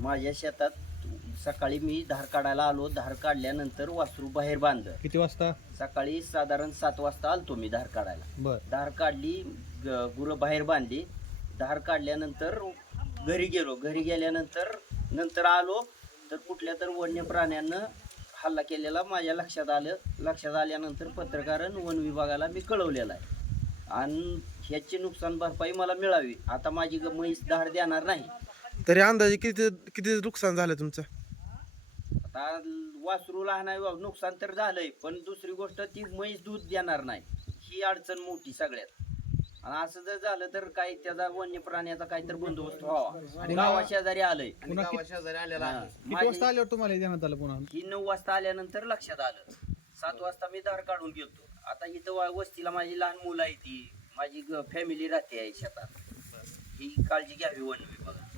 माझ्या शेतात सकाळी मी धार काढायला आलो. धार काढल्यानंतर वासरू बाहेर बांधलं. किती वाजता? सकाळी साधारण सात वाजता आलतो मी धार काढायला. बर. धार काढली ग- गुरं बाहेर बांधली. धार काढल्यानंतर घरी गेलो. घरी गेल्यानंतर नंतर आलो. तर कुठल्या तर वन्य प्राण्यानं हल्ला केलेला माझ्या लक्षात आलं. लक्षात आल्यानंतर पत्रकारण वन विभागाला मी कळवलेलं आहे. आणि ह्याची नुकसान भरपाई मला मिळावी. आता माझी ग- म्हैस धार देणार नाही. तरी अंदाजे किती किती नुकसान झालं तुमचं? आता वासरू लहान आहे बा, नुकसान तर झालंय पण दुसरी गोष्ट ती म्हैस दूध देणार नाही. ही अडचण मोठी सगळ्यात. आणि असं जर झालं तर काही त्याचा वन्य प्राण्याचा काहीतरी बंदोबस्त व्हावा. आणि गावा शेजारी आलंय. शेजारी आलेला हा. किती माझी- वाजता आल्यावर तुम्हाला देण्यात आलं पुन्हा? ही नऊ वाजता आल्यानंतर लक्षात आलं. सात वाजता मी दार काढून गेलतो आता इथं वा- वस्तीला माझी लहान मुलं आहे ती. माझी फॅमिली राहते आहे शेतात. ही काळजी घ्यावी वन विभागाने